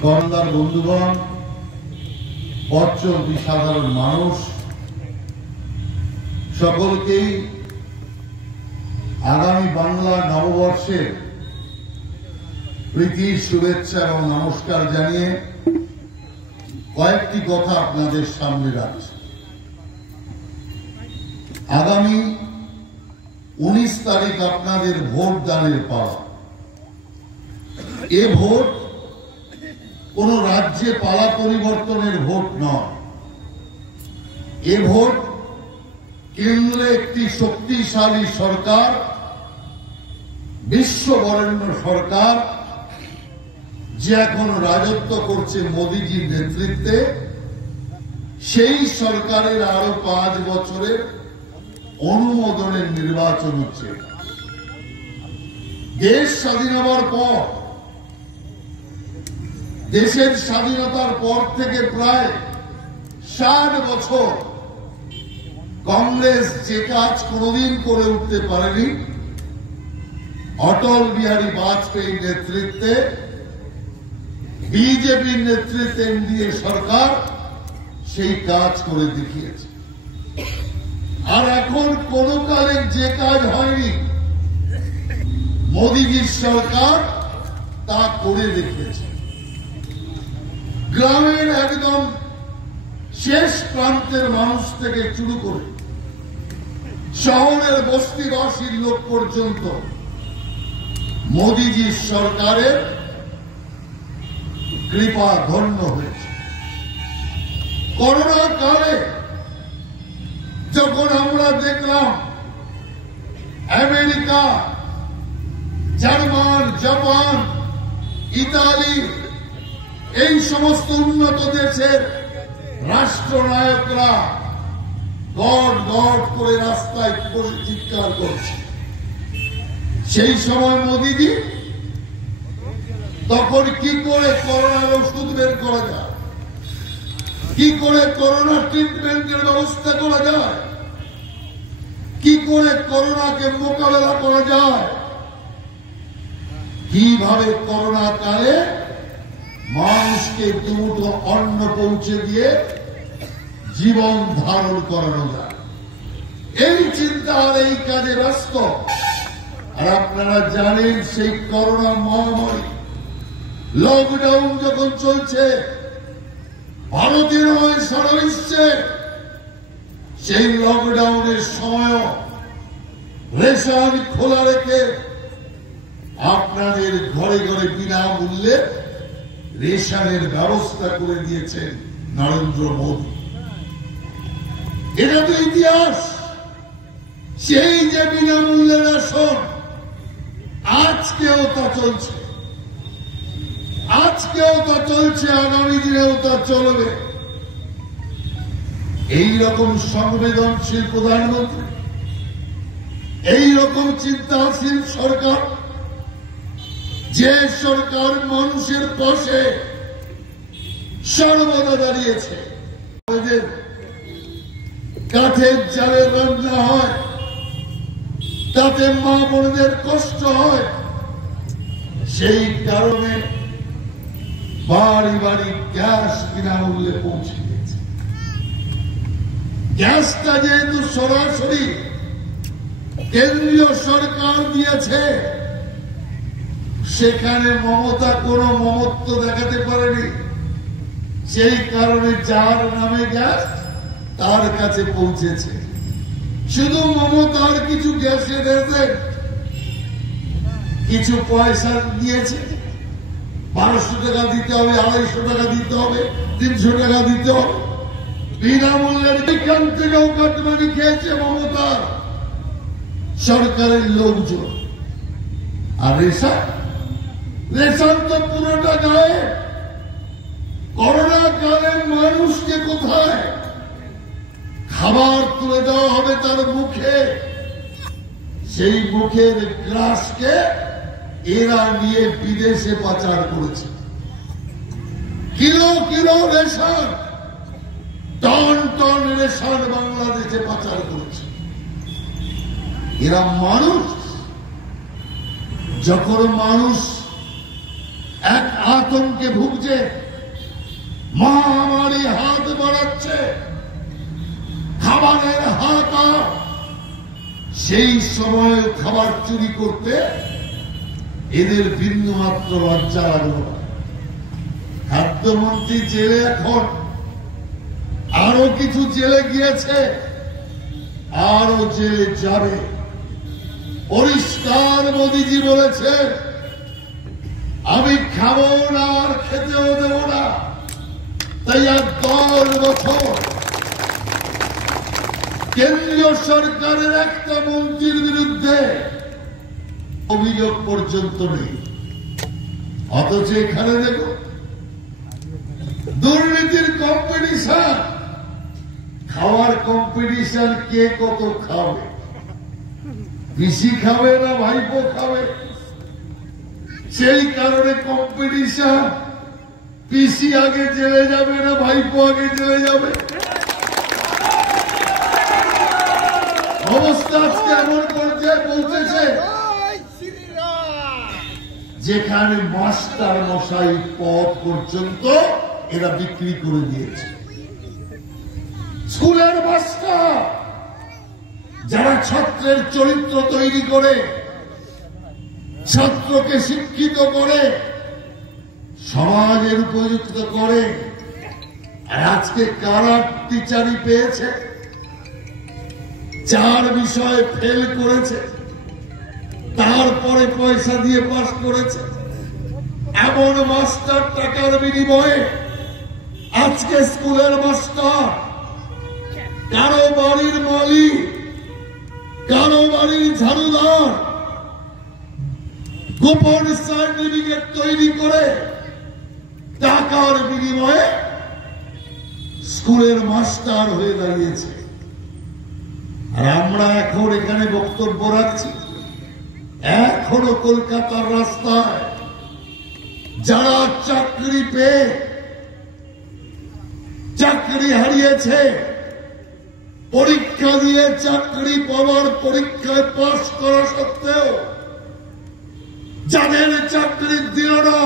করন্দার বন্ধুগণ, পথচলতি সাধারণ মানুষ সকলকেই আগামী বাংলা নববর্ষের প্রীতি, শুভেচ্ছা এবং নমস্কার জানিয়ে কয়েকটি কথা আপনাদের সামনে রাখছি। আগামী 19 তারিখ আপনাদের ভোট দানের পালা। এ ভোট কোন রাজ্যে পালা পরিবর্তনের ভোট নয়। এ ভোট কেন্দ্রে একটি শক্তিশালী সরকার, বিশ্ববরেণ্য সরকার, যে এখন রাজত্ব করছে মোদিজির নেতৃত্বে, সেই সরকারের আরো 5 বছরের অনুমোদনের নির্বাচন হচ্ছে। দেশ স্বাধীন হওয়ার পর, দেশের স্বাধীনতার পর থেকে প্রায় 60 বছর কংগ্রেস যে কাজ কোনদিন করে উঠতে পারেনি, অটল বিহারী বাজপেয়ীর নেতৃত্বে, বিজেপির নেতৃত্বে এনডিএ সরকার সেই কাজ করে দেখিয়েছে। আর এখন কোন কালে যে কাজ হয়নি, মোদিজির সরকার তা করে দেখিয়েছে। গ্রামের একদম শেষ প্রান্তের মানুষ থেকে শুরু করে শহরের বস্তিবাসীর লোক পর্যন্ত মোদিজির সরকারের কৃপা ধন্য হয়েছে। করোনা কালে যখন আমরা দেখলাম আমেরিকা, জার্মান, জাপান, ইতালি, এই সমস্ত উন্নত দেশের রাষ্ট্রনায়করা গড গড করে রাস্তায় বসে চিৎকার করছে, সেই সময় মোদিজি তখন কি করে করোনার ওষুধ বের করা যায়, কি করে করোনা ট্রিটমেন্টের ব্যবস্থা করা যায়, কি করে করোনাকে মোকাবেলা করা যায়, কিভাবে করোনা কালে মানুষকে দুমুঠো অন্ন পৌঁছে দিয়ে জীবন ধারণ করানো যায়, এই চিন্তা আর এই কাজে ব্যস্ত। আর আপনারা জানেন সেই করোনা মহামারী লকডাউন যখন চলছে, ভারতীয় নয় সারা বিশ্বে, সেই লকডাউনের সময় রেশন খোলা রেখে আপনাদের ঘরে ঘরে বিনামূল্যে রেশনের ব্যবস্থা করে দিয়েছেন নরেন্দ্র মোদী। এটা তো ইতিহাস। সেই যে বিনামূল্যে রেশন, আজকেও তা চলছে, আজকেও তা চলছে, আগামী দিনেও তা চলবে। এইরকম সংবেদনশীল প্রধানমন্ত্রী, এইরকম চিন্তাশীল সরকার, যে সরকার মানুষের পাশে সর্বদা দাঁড়িয়েছে। কাঠের জালে রান্না হয়, তাতে মা বোনদের কষ্ট হয়, সেই কারণে বাড়ি বাড়ি গ্যাস বিনামূল্যে পৌঁছে দিয়েছে। গ্যাসটা যেহেতু সরাসরি কেন্দ্রীয় সরকার দিয়েছে, সেখানে মমতা কোনো মমত্ব দেখাতে পারেনি, সেই কারণে যার নামে গ্যাস তার কাছে পৌঁছেছে। শুধু মমতার কিছু গ্যাসের এজেন্ট কিছু পয়সা দিয়েছে, 1200 টাকা দিতে হবে, 250 টাকা দিতে হবে, 300 টাকা দিতে হবে, বিনামূল্যের এখান থেকেও কাটমানি খেয়েছে মমতার সরকারের লোকজন। আর রেশন তো পুরোটা গায়ে। করোনা কালে মানুষকে কোথায় খাবার তুলে দেওয়া হবে তার মুখে, সেই মুখের গ্রাসকে এরা নিয়ে বিদেশে পাচার করেছে। Kilo kilo ration, ton ton ration বাংলাদেশে পাচার করেছে। এরা মানুষ, যখন মানুষ আতঙ্কে ভুগছে, মহামারী হাত বাড়াচ্ছে, খাবারের হাহাকার। সেই সময় খাবার চুরি করতে এদের বিন্দু মাত্র লজ্জা লাগলো না। খাদ্যমন্ত্রী জেলে, এখন আরো কিছু জেলে গিয়েছে, আরো জেলে যাবে। পরিষ্কার মোদিজি বলেছে, আমি খাবো না আর খেতেও দেব না। তাই আর 10 বছর কেন্দ্রীয় সরকারের একটা মন্ত্রীর বিরুদ্ধে অভিযোগ পর্যন্ত নেই। অথচ এখানে দেখো দুর্নীতির কম্পিটিশন, খাওয়ার কম্পিটিশন, কে কত খাবে। পিসি খাবে না ভাইপো খাবে, সেই কারণে কম্পিটিশন। পিসি আগে জেলে যাবে না ভাইপো আগে জেলে যাবে। অবস্থা আজকে এমন পর্যায়ে পৌঁছেছে যেখানে মাস্টার মশাই পদ পর্যন্ত এরা বিক্রি করে দিয়েছে। স্কুলের মাস্টার যারা ছাত্রের চরিত্র তৈরি করে, ছাত্রকে শিক্ষিত করে, সমাজের উপযুক্ত করে, আর আজকে কারা টিচারি পেয়েছে, 4 বিষয়ে ফেল করেছে, তারপরে পয়সা দিয়ে পাস করেছে। এমন মাস্টার টাকার বিনিময়ে আজকে স্কুলের মাস্টার কারো বাড়ির মালিক, কারো বাড়ির ঝাড়ুদার, গোপন সার্টিফিকেট তৈরি করে টাকার বিনিময়ে স্কুলের মাস্টার হয়ে দাঁড়িয়েছে। আর আমরা এখন এখানে বক্তব্য রাখছি, এখনো কলকাতার রাস্তায় যারা চাকরি পেয়ে চাকরি হারিয়েছে, পরীক্ষা দিয়ে চাকরি পাওয়ার পরীক্ষায় পাস করা সত্ত্বেও যাদের চাকরি দিল না,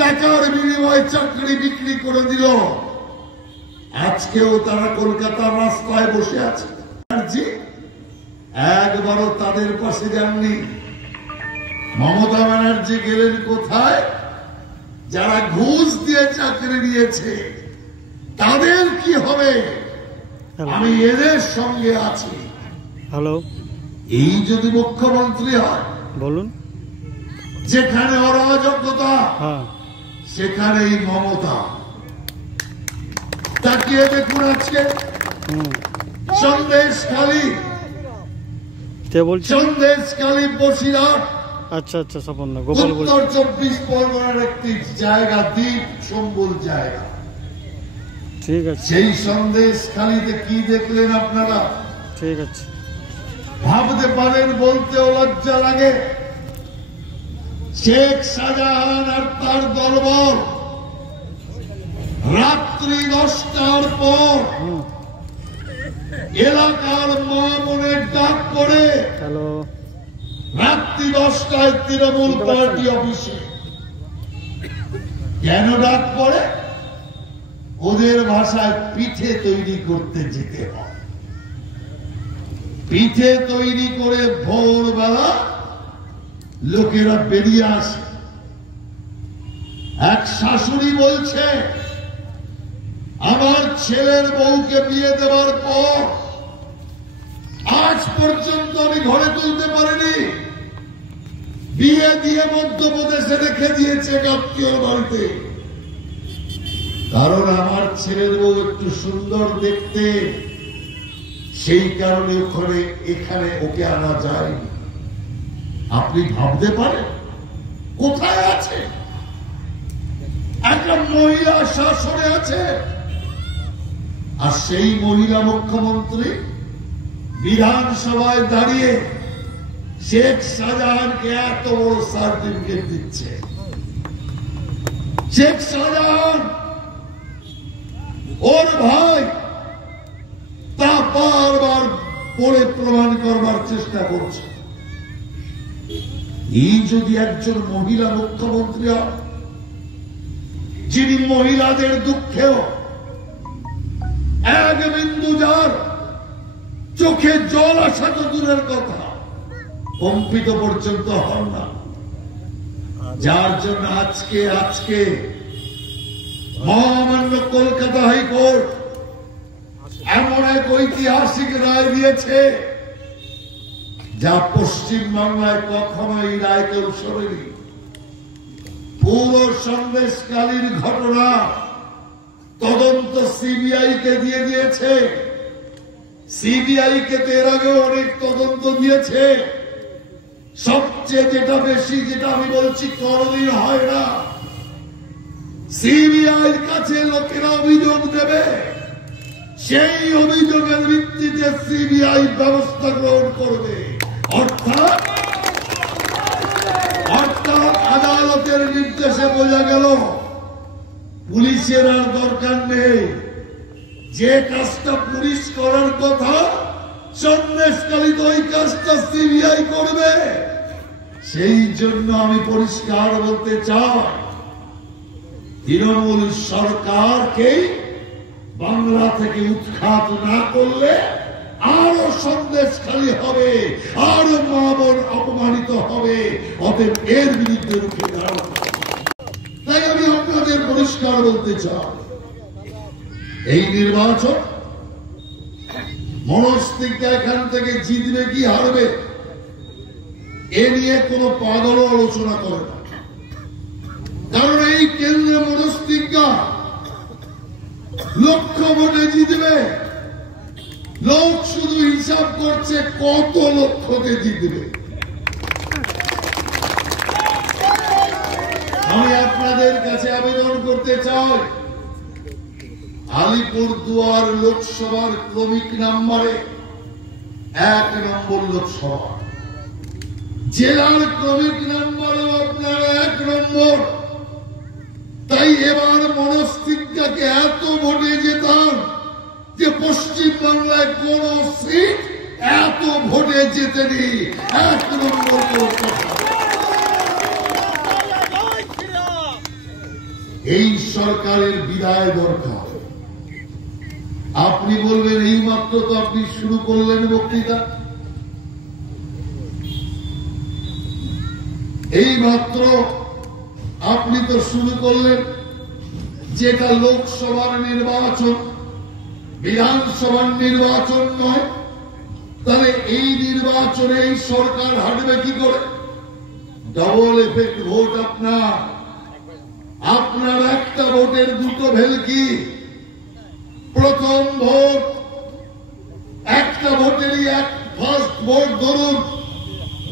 টাকার বিনিময়ে চাকরি বিক্রি করে দিল, আজকেও তারা কলকাতার রাস্তায় বসে আছে। একবারও তাদের পাশে যাননি। মমতা ব্যানার্জি গেলেন কোথায়? যারা ঘুষ দিয়ে চাকরি নিয়েছে তাদের কি হবে, আমি এদের সঙ্গে আছি। হ্যালো, এই যদি মুখ্যমন্ত্রী হয়, বলুন। যেখানে অরাজকতা, সেখানেই মমতা। তাকিয়ে দেখুন আজকে সন্দেশখালী, সন্দেশখালী বসিরহাট, আচ্ছা আচ্ছা, সাপন্ন গোপাল, উত্তর 24 পরগনার একটি জায়গা, দ্বীপ সম্বল জায়গা। ঠিক আছে, সেই সন্দেশখালীতে কি দেখলেন আপনারা? ঠিক আছে, ভাবতে পারেন, বলতেও লজ্জা লাগে। শেখ শাহজাহান আর তার দরবার রাত্রি 10টার পর এলাকার মা বোনের ডাক পড়ে রাত্রি 10টায় তৃণমূল পার্টি অফিসে। কেন ডাক পড়ে? ওদের ভাষায় পিঠে তৈরি করতে যেতে হয়। পিঠে তৈরি করে ভোরবেলা লোকেরা বেরিয়ে আসে। এক শাশুড়ি বলছে, আমার ছেলের বউকে বিয়ে দেওয়ার পর আজ পর্যন্ত আমি ঘরে তুলতে পারিনি। বিয়ে দিয়ে মধ্যপ্রদেশে রেখে দিয়েছে আত্মীয়র বাড়িতে, কারণ আমার ছেলের বউ একটু সুন্দর দেখতে, সেই কারণে ওখানে এখানে ওকে আনা যায়নি। আপনি ভাবতে পারেন কোথায় আছে? একটা মহিলা শাসনে আছে, আর সেই মহিলা মুখ্যমন্ত্রী বিধানসভায় দাঁড়িয়ে শেখ শাহজাহানকে এত বড় সার্টিফিকেট দিচ্ছে। শেখ শাহজাহান ওর ভাই তা বারবার পড়ে প্রমাণ করবার চেষ্টা করছে। এই যদি একজন মহিলা মুখ্যমন্ত্রী হয়, যিনি মহিলাদের দুঃখেও এক বিন্দু যার চোখে জল আসা তো দূরের কথা, কম্পিত পর্যন্ত হন না, যার জন্য আজকে মহামান্য কলকাতা হাইকোর্ট এমন এক ঐতিহাসিক রায় দিয়েছে যা পশ্চিম বাংলায় কখনো এই রায় কেউ শোনেনি। পুরো সন্দেশকালীর ঘটনা তদন্ত সিবিআই কে দিয়ে দিয়েছে। সিবিআই কে তো এর আগে অনেক তদন্ত দিয়েছে। সবচেয়ে যেটা বেশি, যেটা আমি বলছি কোনদিন হয় না, সিবিআই কাছে লোকেরা অভিযোগ দেবে, সেই অভিযোগের ভিত্তিতে সিবিআই ব্যবস্থা গ্রহণ করবে। অর্থাৎ আদালতের নির্দেশে বোঝা গেল পুলিশের আর দরকার নেই। যে কাজটা পুলিশ করার কথা সন্দেশকালীতে ওই কাজটা সিবিআই করবে। সেই জন্য আমি পরিষ্কার বলতে চাই, তৃণমূল সরকারকে বাংলা থেকে উৎখাত না করলে আরো সন্দেশখালী হবে, আরো মা বোন অপমানিত হবে। অতএব এর বিরুদ্ধে রুখে দাঁড়াতে হবে। তাই আমি আপনাদের পরিষ্কার বলতে চাই, এই নির্বাচন মনস্তিজ্ঞা এখান থেকে জিতবে কি হারবে এ নিয়ে কোন পাগল আলোচনা করে না। কারণ এই কেন্দ্রে মনস্তিজ্ঞা লক্ষ ভোটে জিতবে। লোক শুধু হিসাব করছে কত লক্ষতে জিতবে। আমি আপনাদের কাছে আবেদন করতে চাই, আলিপুরদুয়ার লোকসভার ক্রমিক নাম্বারে 1 নম্বর লোকসভা, জেলার ক্রমিক নাম্বারও আপনার 1 নম্বর। তাই এবার মনস্তিজ্ঞাকে এত ভোটে জেতান যে পশ্চিম বাংলায় কোন সিট এত ভোটে জেতেনি। 1 নম্বর এই সরকারের বিদায় দরকার। আপনি বলবেন এই মাত্র তো আপনি শুরু করলেন বক্তৃতা, এই মাত্র আপনি তো শুরু করলেন, যেটা লোকসভার নির্বাচন, বিধানসভার নির্বাচন নয়। তাহলে এই নির্বাচনে এই সরকার হারবে কি করে? ডবল এফেক্ট ভোট আপনার একটা ভোটের দুটো ভেলকি। প্রথম ভোট, একটা ভোটেরই ফার্স্ট ভোট ধরুন,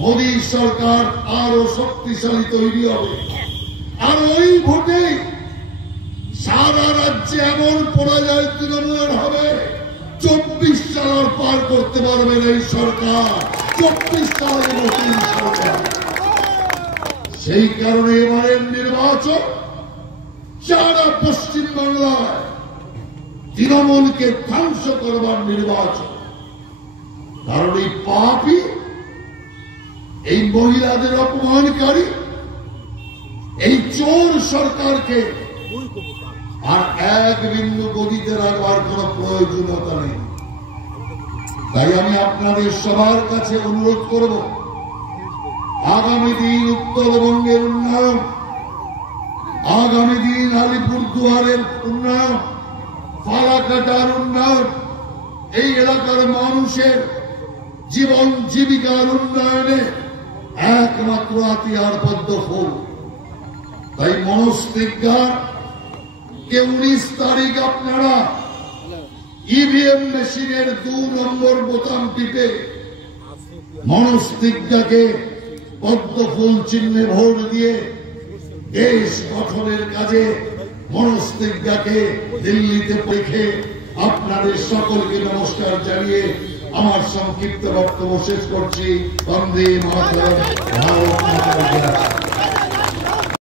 মোদী সরকার আরো শক্তিশালী তৈরি হবে। আর ওই ভোটে সারা রাজ্যে এমন পরাজয় তৃণমূলের হবে, 24 সাল আর পার করতে পারবেন এই সরকার। 24 সালের মোদী সরকার। সেই কারণে এবারের নির্বাচন সারা পশ্চিম বাংলায় তৃণমূলকে ধ্বংস করবার নির্বাচন। কারণ এই পাপী, এই মহিলাদের অপমানকারী, এই চোর সরকারকে আর 1 বিন্দু গদিতে রাখবার কোন প্রয়োজনীয়তা নেই। তাই আমি আপনাদের সবার কাছে অনুরোধ করব, আগামী দিন উত্তরবঙ্গের উন্নয়ন, আগামী দিন আলিপুরদুয়ারের উন্নয়ন, ফালাকাটার উন্নয়ন, এই এলাকার মানুষের জীবন জীবিকার উন্নয়নে একমাত্র হাতিয়ার পদ্ম ফুল। তাই মনস্তিজ্ঞা কে 19 তারিখ আপনারা ইভিএম মেশিনের 2 নম্বর বোতাম টিপে মনস্তিজ্ঞাকে পদ্ম ফুল চিহ্নে ভোট দিয়ে দেশ গঠনের কাজে মনস্তিজ্ঞাকে দিল্লিতে রেখে আপনাদের সকলকে নমস্কার জানিয়ে আমার সংক্ষিপ্ত বক্তব্য শেষ করছি। বন্দে মাতরম, ভারত মাতা কি জয়।